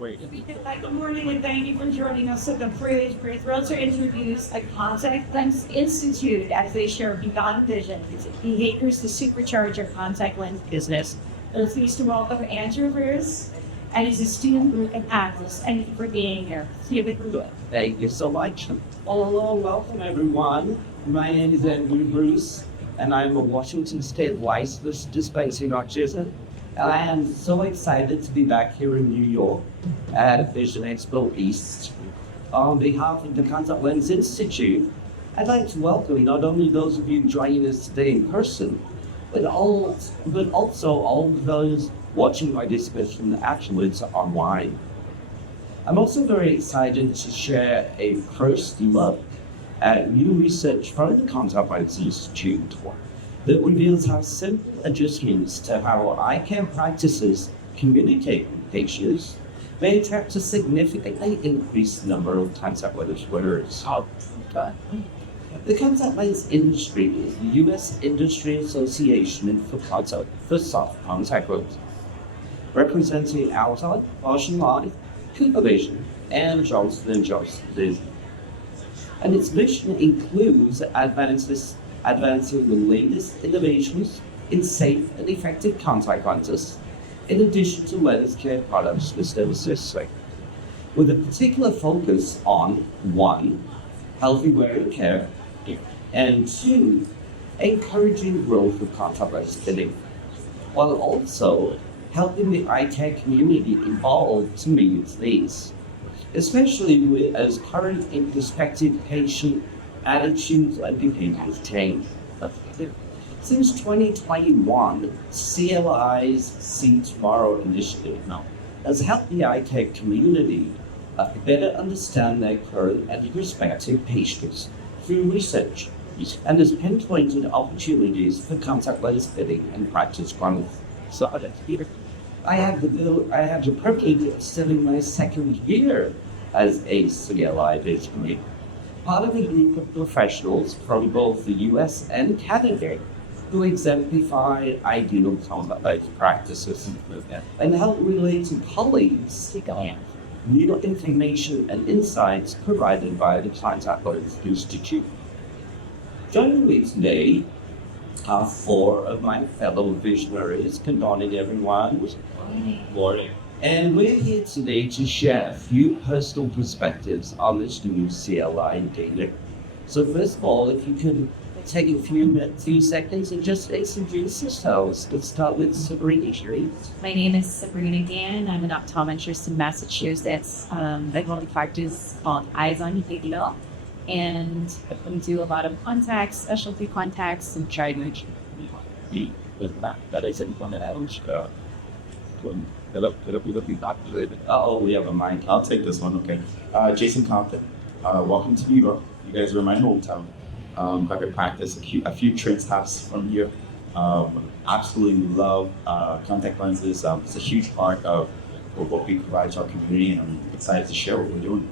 Good morning and thank you for joining us at the We're thrilled to introduce a Contact Lens Institute as they share beyond vision, behaviors to supercharge your contact lens business. We're pleased to welcome Andrew Bruce and he's a student group and panelist. Thank you for being here. Thank you so much. Hello, welcome everyone. My name is Andrew Bruce, and I'm a Washington State licensed dispensing optician. I am so excited to be back here in New York at Vision Expo East. On behalf of the Contact Lens Institute, I'd like to welcome not only those of you joining us today in person, but also all of those watching my discussion afterwards online. I'm also very excited to share a first look at new research from the Contact Lens Institute that reveals how simple adjustments to how eye care practices communicate with patients may attract a significantly increased number of contact lens wearers. The contact lens industry is the U.S. Industry Association for soft contact lenses, representing Alcon, Bausch & Lomb, Cooper Vision, and Johnson & Johnson Vision. And its mission includes advancing the latest innovations in safe and effective contact lenses, in addition to lens care products listed assisting, with a particular focus on 1, healthy wearing care, and 2, encouraging growth of contact lens fitting, while also helping the eye care community evolve to meet its needs, especially as current and prospective patient attitudes and behaviors change. Since 2021, CLI's See Tomorrow initiative has helped the eye care community better understand their current and prospective patients through research, and has pinpointed opportunities for contact lens fitting and practice growth. So I have the privilege of studying my second year as a CLI Visionary, part of a group of professionals from both the US and Canada who exemplify ideal contact lens practices and help relate to colleagues new information and insights provided by the Contact Lens Institute. Joining me today are 4 of my fellow visionaries. Good morning, everyone. Good morning. And we're here today to share a few personal perspectives on this new CLI data. So first of all, if you can take a few seconds and just introduce yourselves. Let's start with Sabrina. My name is Sabrina Gaan. I'm an optometrist in Massachusetts. I hold a practice called Eyes on Video, and we do a lot of contacts, specialty contacts, and try to we have a mic. I'll take this one, okay. Jason Compton. Welcome to New York. You guys are my hometown. Private practice, a few train stops from here. Absolutely love contact lenses. It's a huge part of what we provide to our community, and I'm excited to share what we're doing.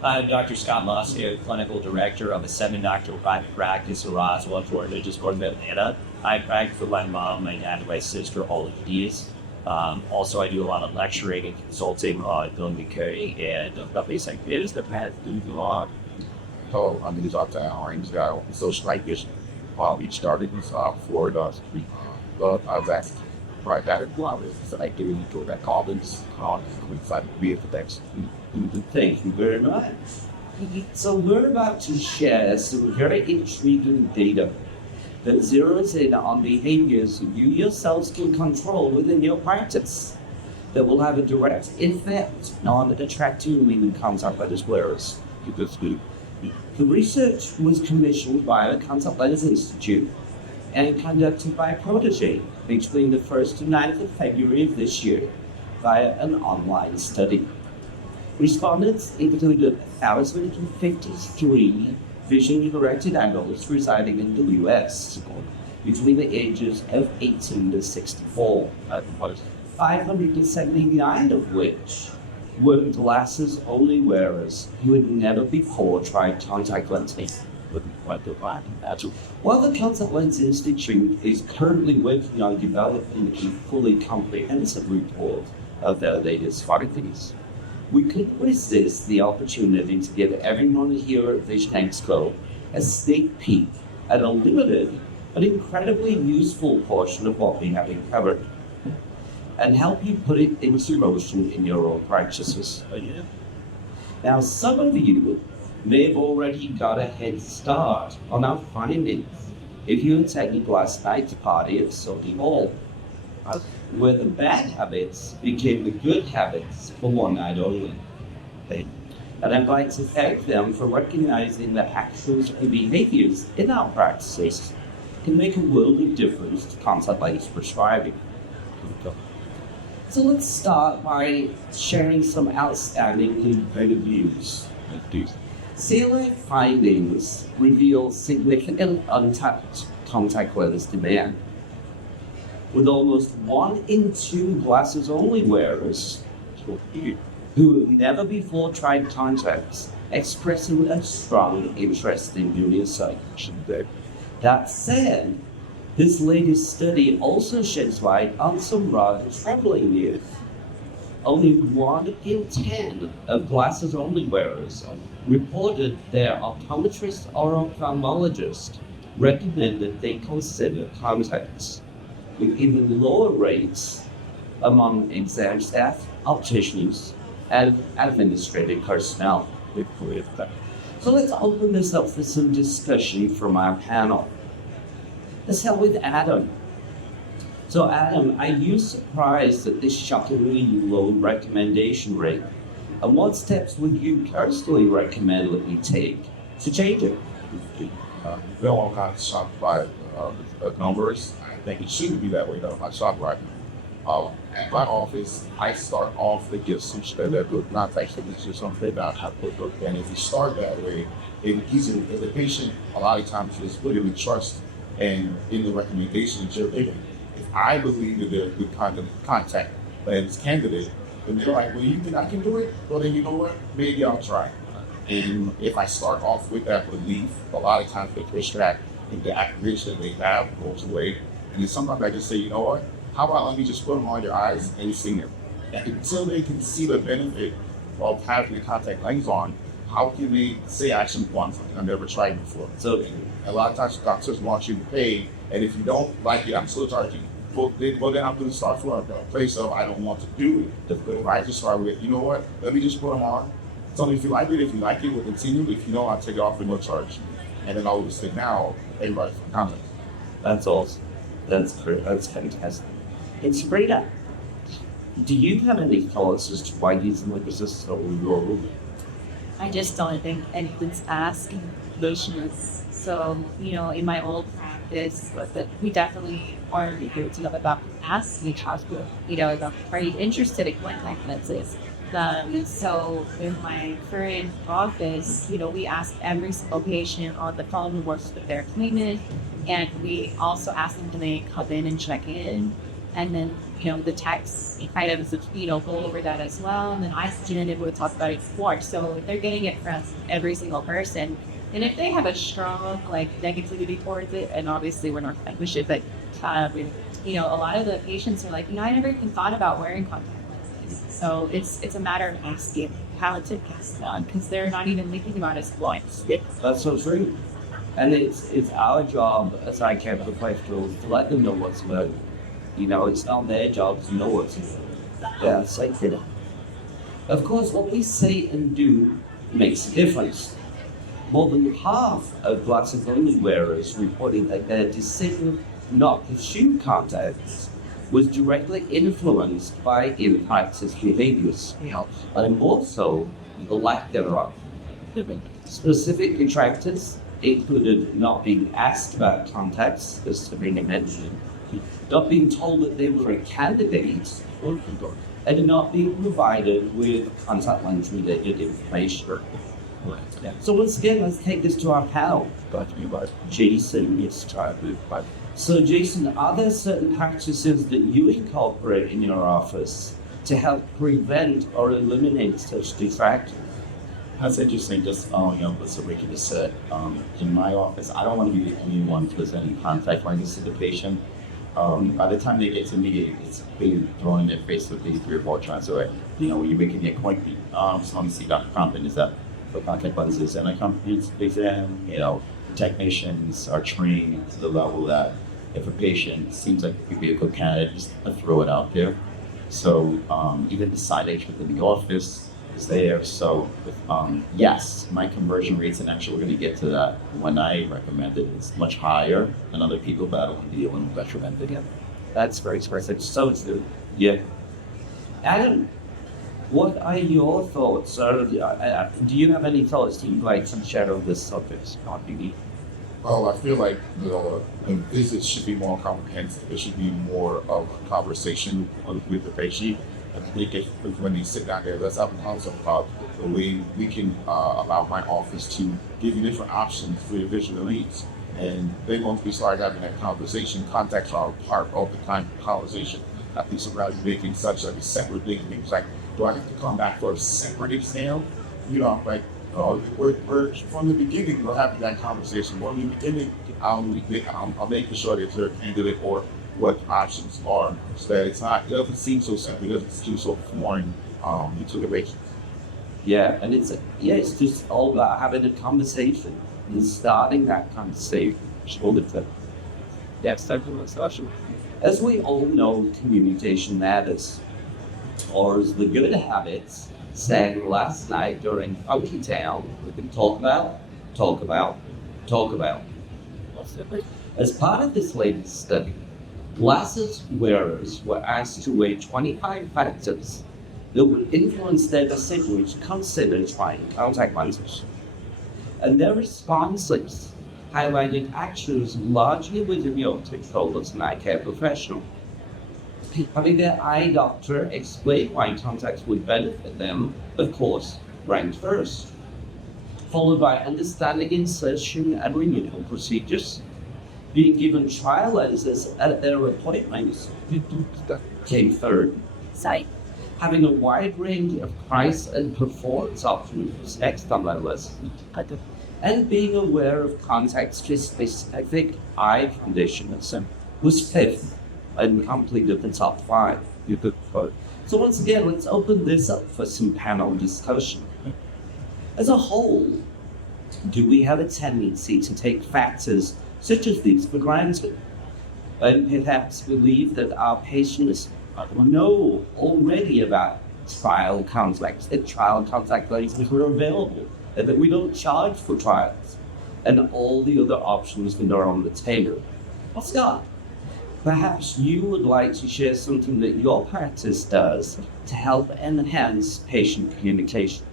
I'm Dr. Scott Mossy, Clinical Director of a 7-doctor private practice in Roswell, Georgia, just north of Atlanta. I practice with my mom, my dad, and my sister, all of these. Also, I do a lot of lecturing and consulting on film decay and companies like this. The past do a lot. So I'm in Dr. Orange guy, social like vision. We started in Florida, but I've asked right back at Florida, so I give you to that Collins, inside the VFX. Thank you very much. So we're about to share some very intriguing data that zeroes in on behaviors you yourselves can control within your practice that will have a direct effect on attracting leading contact lens wearers. The research was commissioned by the Contact Lens Institute and conducted by Protégé between the 1st and 9th of February of this year via an online study. Respondents included 1,053 vision-corrected adults residing in the U.S. between the ages of 18 to 64, 579 of which were glasses-only wearers who had never before tried contact lenses. While the Contact Lens Institute is currently working on developing a fully comprehensive report of their latest oddities. We could resist the opportunity to give everyone here at Vision Expo a sneak peek at a limited but incredibly useful portion of what we have covered, and help you put it into motion in your own practices. Now, some of you may have already got a head start on our findings if you attended last night's party at Sody Hall, where the bad habits became the good habits for one night only. And I'd like to thank them for recognizing that actions and behaviors in our practices can make a world of difference to contact lens prescribing. So let's start by sharing some outstanding competitive views. CLI findings reveal significant untapped contact lens demand, with almost 1 in 2 glasses-only wearers who have never before tried contacts expressing a strong interest in doing so. That said, this latest study also sheds light on some rather troubling news. Only 1 in 10 of glasses-only wearers reported their optometrist or ophthalmologist recommended they consider contacts, with even lower rates among exam staff, opticians, and administrative personnel. So let's open this up for some discussion from our panel. Let's start with Adam. So Adam, are you surprised at this shockingly low recommendation rate? And what steps would you personally recommend that we take to change it? Well, I'm kind of shocked by the numbers. I think it shouldn't be that way, though. I'm shocked right now. At my office, I start off the gifts instead of good contact lenses or something that I have put up. And if you start that way, if the patient a lot of times is putting the trust and in the recommendations you're giving. If I believe that they're a good contact lens candidate, then they're like, well, you think I can do it? Well, then you know what? Maybe I'll try. And if I start off with that belief, a lot of times they push back and the activation they have goes away. And then sometimes I just say, you know what? How about let me just put them on your eyes and see them? And until they can see the benefit of having the contact lens on, how can they say I should want something I've never tried before? So a lot of times doctors want you to pay, and if you don't like it, I'm still charging you. Well, then I'm going to start from a place of I don't want to do it. But if I just start with, you know what, let me just put them on. Tell me if you like it, we'll continue. If you don't, I'll take it off and we'll charge. And then I'll just say, now, everybody's for comments. That's awesome. That's great. That's fantastic. And Sabrina, do you have any thoughts as to why these numbers are so low? I just don't think anyone's asking patients. So, in my old practice, we definitely are eager to know about asking hospital, are you interested in contact lenses? So in my current office, we ask every single patient on the phone who works with their clinic, and we also ask them to they come in and check in. And then, the text kind of, go over that as well. And then I sit in and we'll talk about it more. So if they're getting it from every single person, and if they have a strong, negativity towards it, and obviously we're not going to push it, but, a lot of the patients are like, I never even thought about wearing contact lenses. So it's a matter of asking how to pass it on, because they're not even thinking about it as points. That's so true. And it's our job as eye care professionals to let them know what's working. It's not their job to know what's working. Yeah, it's like that. Of course, what we say and do makes a difference. More than half of glasses-only wearers reported that their decision not to pursue contacts was directly influenced by in-practice behaviors, and more so, the lack thereof. Specific detractors included not being asked about contacts, as Sabrina mentioned, not being told that they were a candidate, and not being provided with contact lens related information. So once again, let's take this to our panel. Jason, yes. So Jason, are there certain practices that you incorporate in your office to help prevent or eliminate such detractors? That's interesting, just following up what Sabrina just said. In my office, I don't want to be the only one presenting contact lenses to the patient. By the time they get to me, it's being thrown in their face with these 3 or 4 trying to say, when you're making the appointment, just want to see Dr. Compton, is that for contact lenses? And I come to the exam, technicians are trained to the level that if a patient seems like it could be a good candidate, just throw it out there. So even the signage within the office is there. So yes, my conversion rates, and actually we're going to get to that when I recommend it, it's much higher than other people, but I don't want to deal with recommended. Yeah, that's very expressive. So it's good. Yeah. Adam, what are your thoughts? Do you have any thoughts you'd like to share on this subject? Well, I feel like the visit should be more comprehensive. It should be more of a conversation with the patient. I think when you sit down there, let's have a concept about the way we can allow my office to give you different options for your visual needs. And then once we start having that conversation, contacts are part of the conversation. I think somebody's making such a separate thing. It's like, do I have to come back for a separate exam? We're from the beginning, we're having that conversation. From the beginning, I'll make sure that they're candidate or what options are, so that it doesn't seem so simple, it doesn't seem so foreign to the patient. Yeah, and it's just all about having a conversation and starting that conversation. That's type of discussion. As we all know, communication matters, or as the good habits sang last night during Funky Town, we can talk about. As part of this latest study, glasses wearers were asked to weigh 25 factors that would influence their decision to consider trying contact lenses. And their responses highlighted actions largely within your control as an eye care professional. Having their eye doctor explain why contacts would benefit them, of course, ranked first, followed by understanding insertion and renewal procedures, being given trial lenses at their appointments came third. Having a wide range of price and performance options was next on my list. And being aware of contacts to specific eye conditions was fifth and completed the top 5. So once again, let's open this up for some panel discussion. As a whole, do we have a tendency to take factors such as these for granted, and perhaps believe that our patients know already about trial contact lenses are available, and that we don't charge for trials, and all the other options that are on the table? Well, Scott, perhaps you would like to share something that your practice does to help enhance patient communication.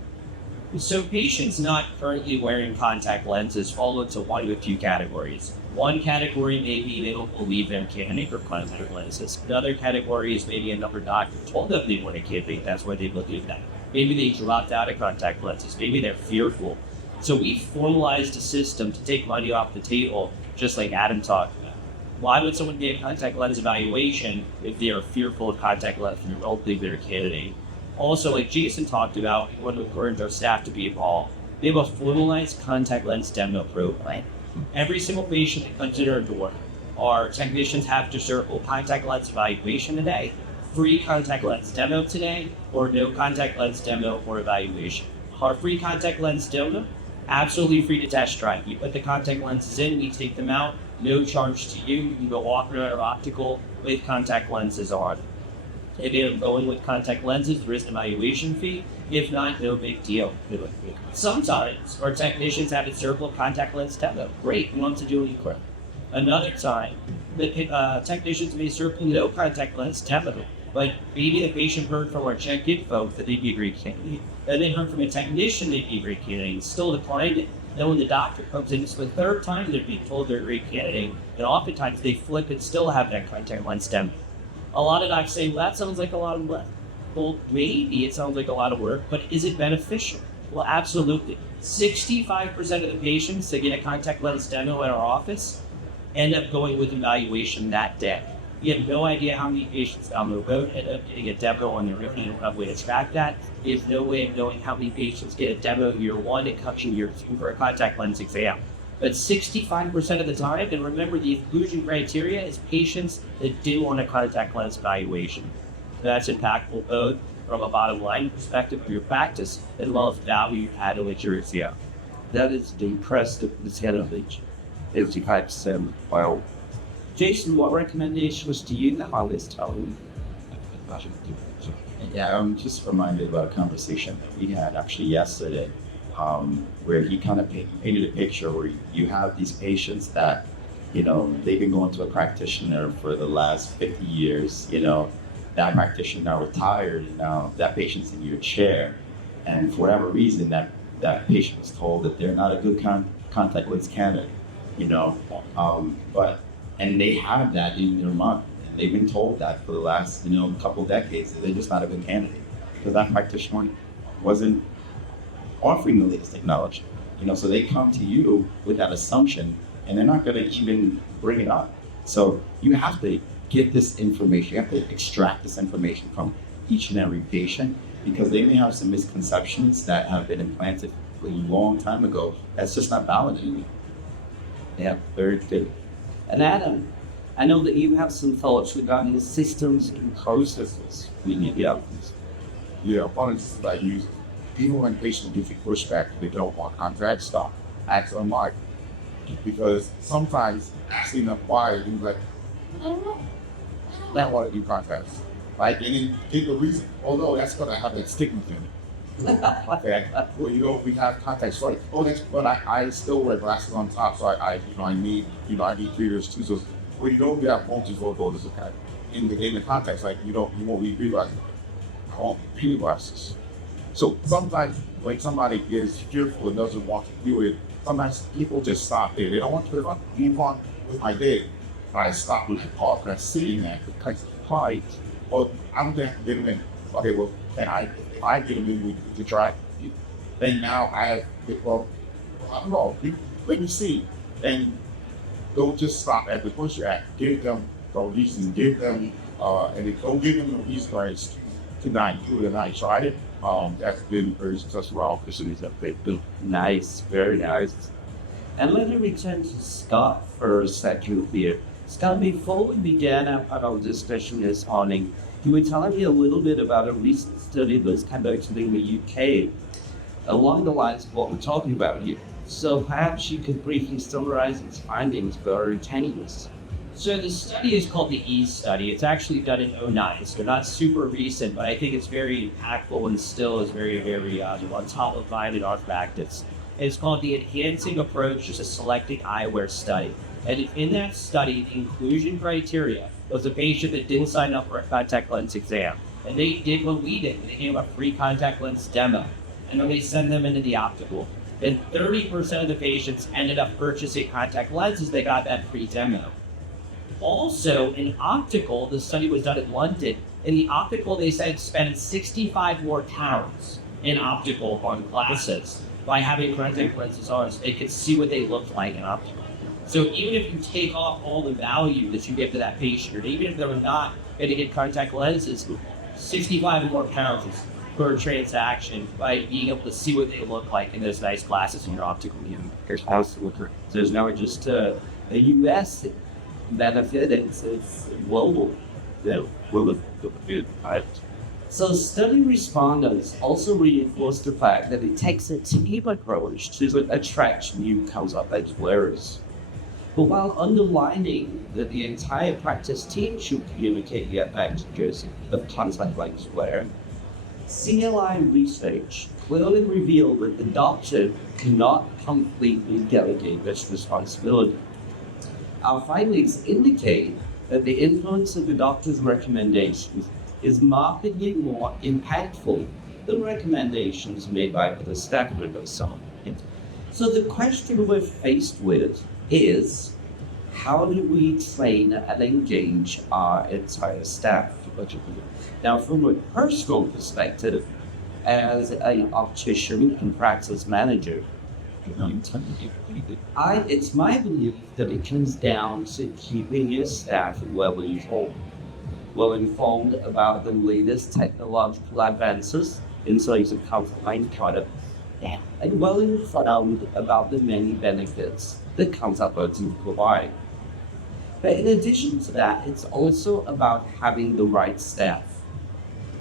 So patients not currently wearing contact lenses fall into one of 2 categories. One category may be they don't believe they're a candidate for contact lenses. Another category is maybe another doctor told them they weren't a candidate, that's why they believe that. Maybe they dropped out of contact lenses, maybe they're fearful. So we formalized a system to take money off the table, just like Adam talked about. Why would someone get a contact lens evaluation if they are fearful of contact lenses and don't believe they're a candidate? Also, like Jason talked about, we want to encourage our staff to be involved. They have a formalized contact lens demo program. Every single patient that comes in our door, our technicians have to circle contact lens evaluation today, free contact lens demo today, or no contact lens demo or evaluation. Our free contact lens demo, absolutely free to test drive. You put the contact lenses in, we take them out, no charge to you. You can go walk around our optical with contact lenses on. If you're going with contact lenses, there is an evaluation fee. If not, no big deal. Sometimes our technicians have a circle contact lens demo. Great, we want to do it quick. Another time, the technicians may circle no contact lens demo. Like maybe the patient heard from our check-in folks that they'd be a great candidate. And they heard from a technician they'd be a great candidate, still declined it. Then when the doctor comes in, it's the 3rd time they're being told they're a great candidate. And oftentimes they flip and still have that contact lens demo. A lot of docs say, well, that sounds like a lot of work. Well, maybe it sounds like a lot of work, but is it beneficial? Well, absolutely. 65% of the patients that get a contact lens demo at our office end up going with evaluation that day. You have no idea how many patients down the road end up getting a demo on their own. You don't have a way to track that. There's no way of knowing how many patients get a demo year 1 and come in year 2 for a contact lens exam. But 65% of the time, and remember the inclusion criteria is patients that do want a contact lens evaluation. That's impactful both from a bottom line perspective for your practice as well as value added with your exam. That is the impressive percentage. 55%. Wow. Jason, what recommendations do you have on this topic? Yeah, I'm just reminded about a conversation that we had actually yesterday, where he kind of painted a picture where you have these patients that, they've been going to a practitioner for the last 50 years, that practitioner now retired and now that patient's in your chair. And for whatever reason, that patient was told that they're not a good contact lens candidate, and they have that in their mind. They've been told that for the last, couple of decades that they're just not a good candidate because that practitioner wasn't offering the latest technology. So they come to you with that assumption and they're not going to even bring it up. So you have to get this information. You have to extract this information from each and every patient because they may have some misconceptions that have been implanted a long time ago that's just not valid anymore. Yeah, very good. And Adam, I know that you have some thoughts regarding the systems and processes we need to have. Yeah, one of the things I use, even when patients give pushback, they don't want contact, stop. Ask them why. Because sometimes asking them why, they're like, I don't know. I don't want to do contacts. Like, and then give a reason. Although that's going to have that stigma in it. Okay. Well, we have contacts. So, but I still wear glasses on top, so I need readers too. So, well, we have multifocal this okay. In the contacts, like you won't read glasses. I want read glasses. So sometimes when somebody is fearful and doesn't want to do it, sometimes people just stop there. They don't want to move on with my day. I stop with the car because I'm sitting there because it's quiet. Or I'm there to get them in. Okay, well, and I get them in to try. Then now I don't know, let me see. And don't just stop at the push act. Give them a reason. Give them, and don't give them a reason to not do it. And I tried it. That's been very successful. All facilities that they've built. Nice, very nice. And let me return to Scott for a second here. Scott, before we began our discussion this morning, you were telling me a little bit about a recent study that was conducted in the UK along the lines of what we're talking about here. So perhaps you could briefly summarize its findings for our attendees. So the study is called the East study. It's actually done in 2009, so not super recent, but I think it's very impactful and still is very, very on top of mind in our practice. And it's called the Enhancing Approach to Selecting Eyewear Study. And in that study, the inclusion criteria was a patient that didn't sign up for a contact lens exam. And they did what we did. They gave a free contact lens demo. And then they send them into the optical. And 30% of the patients ended up purchasing contact lenses. They got that free demo. Also, in optical, the study was done in London. In the optical, they said spend 65 more pounds in optical on glasses by having contact lenses on so they could see what they looked like in optical. So even if you take off all the value that you give to that patient, or even if they're not going to get contact lenses, 65 more pounds per transaction by being able to see what they look like in those nice glasses in your optical unit. So there's now just a US benefit, it's global. So study respondents also reinforced the fact that it takes a team approach to attract newcomers as wearers. But while underlining that the entire practice team should communicate the advantages of contact lens wear, CLI research clearly revealed that the doctor cannot completely delegate this responsibility. Our findings indicate that the influence of the doctor's recommendations is markedly more impactful than recommendations made by the staff members. So the question we're faced with is, how do we train and engage our entire staff? Now, from a personal perspective, as an optician and practice manager, it's my belief that it comes down to keeping your staff well informed about the latest technological advances in terms of combined product and well informed about the many benefits that contact lenses provide. But in addition to that, it's also about having the right staff.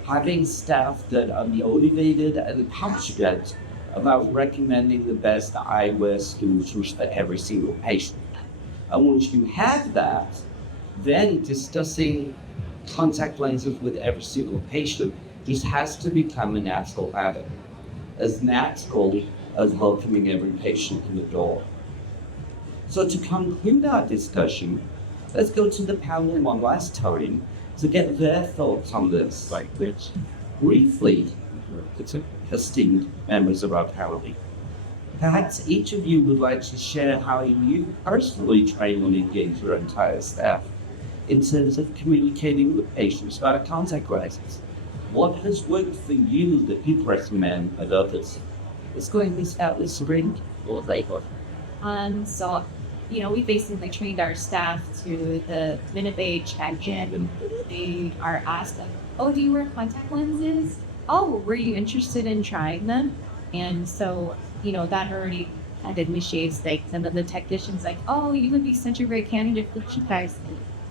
Having staff that are motivated and passionate about recommending the best eyewear solutions for every single patient. And once you have that, then discussing contact lenses with every single patient just has to become a natural habit, as natural as welcoming every patient in the door. So to conclude our discussion, let's go to the panel one last time to get their thoughts on this. Like this, briefly, esteemed members of our panel. Perhaps each of you would like to share how you personally train and engage your entire staff in terms of communicating with patients about contact lenses. What has worked for you that you recommend at others? It's going to start with Sabrina or Labour. So, we basically trained our staff to the minute they check in, they are asked, oh, do you wear contact lenses? Oh, were you interested in trying them? And so, that already kind of initiates things. And then the technician's like, oh, you would be such a great candidate for you guys.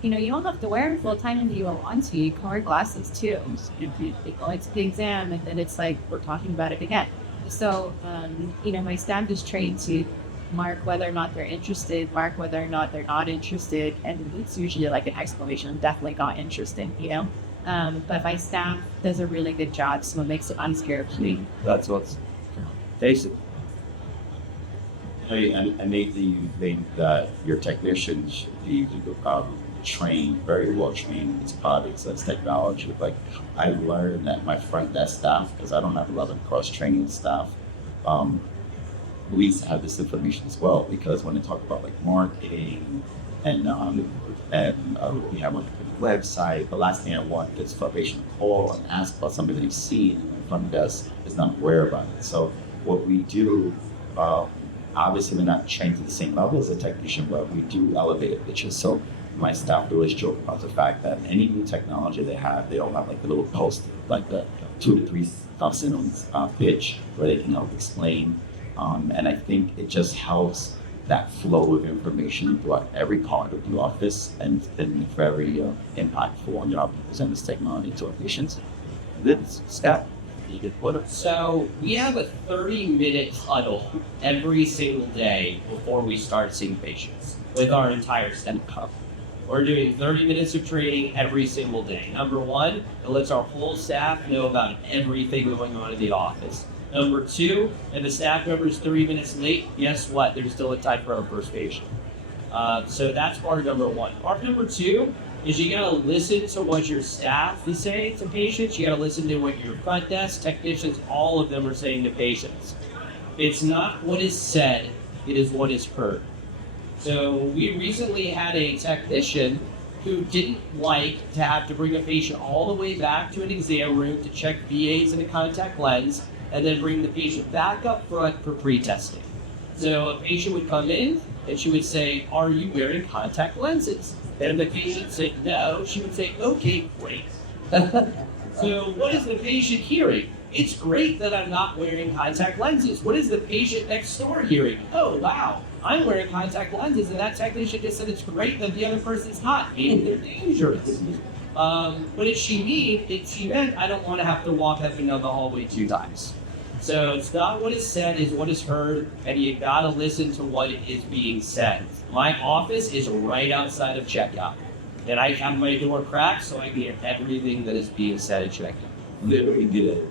You don't have to wear them full time if you don't want to. You can wear glasses too. So they go into the exam and then it's like, we're talking about it again. So, my staff is trained to mark whether or not they're interested, mark whether or not they're not interested. And it's usually like an exclamation, definitely not interested, But my staff does a really good job, so it makes it unscarable. That's what's basic. I innately you think that your technicians should be trained, very well trained in these products as technology. Like I learned that my front desk staff, because I don't have a lot of cross-training staff, we used to have this information as well, because when they talk about like marketing and we have a website, the last thing I want is for a patient to call and ask about something that they've seen, and the front desk is not aware about it. So what we do, obviously we're not trained to the same level as a technician, but we do elevated pitches. So my staff always joke about the fact that any new technology they have, they don't have like the little poster, like the 2 to 3 sentence pitch where they can explain. And I think it just helps that flow of information throughout every part of the office, and it's been very impactful on job to present this technology to our patients. This Scott, you could put it. So we have a 30-minute huddle every single day before we start seeing patients with our entire staff. We're doing 30 minutes of training every single day. Number one, it lets our whole staff know about everything going on in the office. Number two, if the staff member is 3 minutes late, guess what? There's still a time for our first patient. So that's part number one. Part number two is you gotta listen to what your staff is saying to patients. You gotta listen to what your front desk technicians, all of them are saying to patients. It's not what is said, it is what is heard. So we recently had a technician who didn't like to have to bring a patient all the way back to an exam room to check VAs and a contact lens, and then bring the patient back up front for pre-testing. So a patient would come in and she would say, are you wearing contact lenses? And if the patient said no, she would say, okay, great. So what is the patient hearing? It's great that I'm not wearing contact lenses. What is the patient next door hearing? Oh, wow, I'm wearing contact lenses, and that technician just said it's great that the other person's not, meaning they're dangerous. What did she mean? She meant I don't want to have to walk up and down the hallway 2 times. So it's not what is said, is what is heard, and you gotta listen to what is being said. My office is right outside of checkout, and I have my door cracked so I can hear everything that is being said at checkout. Very good.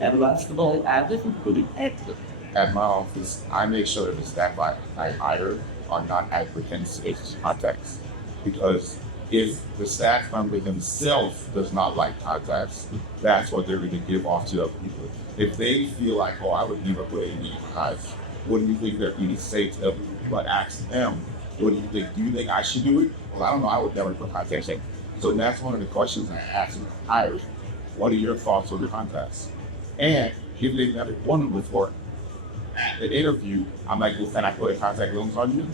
And last of all, At my office, I make sure that the staff I hire are not apprehensive contacts, because if the staff member himself does not like contacts, that's what they're going to give off to other people. If they feel like, oh, I would never wear any contacts, what do you think they're going to say to other people? But ask them, what do you think? Do you think I should do it? Well, I don't know. I would never put contacts in. So that's one of the questions I ask them. Hires, what are your thoughts on your contacts? And if they've never won before, at the interview, I'm like, well, can I put a contact lens on you?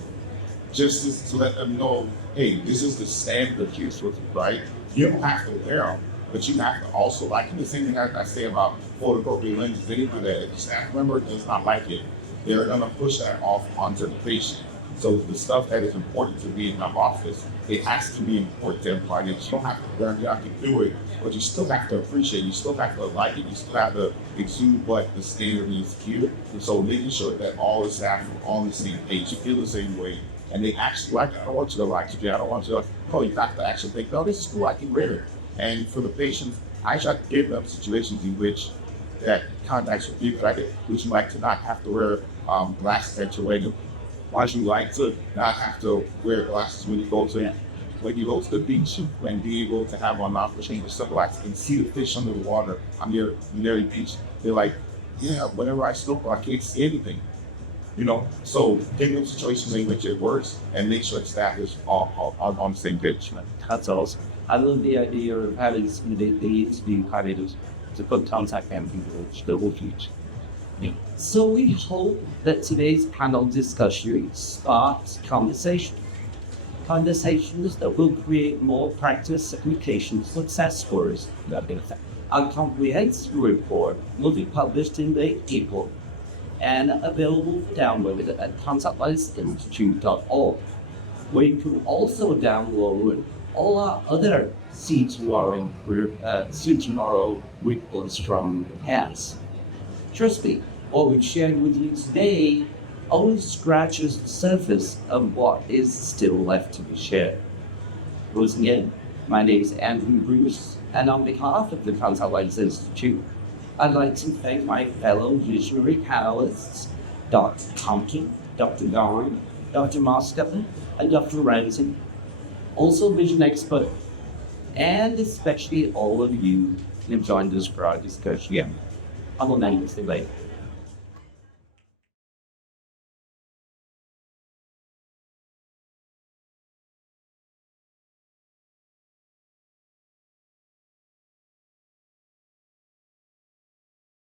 Just to let them know, hey, this is the standard use, right? You don't have to wear them, But you have to also, like the same thing I say about photocopier lenses, they do that. If the staff member does not like it, they're going to push that off onto the patient. So the stuff that is important to be in the office, it has to be important to everybody. You don't have to learn how to do it, but you still have to appreciate it. You still have to like it. You still have to exude what the standard is here. And so making sure that all the staff are on the same page, you feel the same way, and they actually like it. I don't want you to like it. I don't want you to, oh, you have to actually think, no, this is cool, I can read it. And for the patients, I try to give them situations in which that contacts would be protected. Would you like to not have to wear glasses at your wedding? Would you like to not have to wear glasses when you go to the beach and be able to have on non-prescription sunglasses and see the fish under the water on near the beach? They're like, yeah, whenever I snorkel, I can't see anything. You know, so give them situations in which it works and make sure the staff is all on the same page. That's awesome. I love the idea of having the interview candidates to put contact them with the whole future. So we hope that today's panel discussion sparks conversations that will create more practice application success stories. Our comprehensive report will be published in late April and available for download at contactlensinstitute.org, where you can also download all our other See Tomorrow reports from the past. Trust me, what we shared with you today only scratches the surface of what is still left to be shared. Once again, my name is Andrew Bruce, and on behalf of the Contact Lens Institute, I'd like to thank my fellow visionary panelists, Dr. Compton, Dr. Gaan, Dr. Moscone, and Dr. Ramsey, also Vision Expo, and especially all of you who have joined us for our discussion. I'm a member today.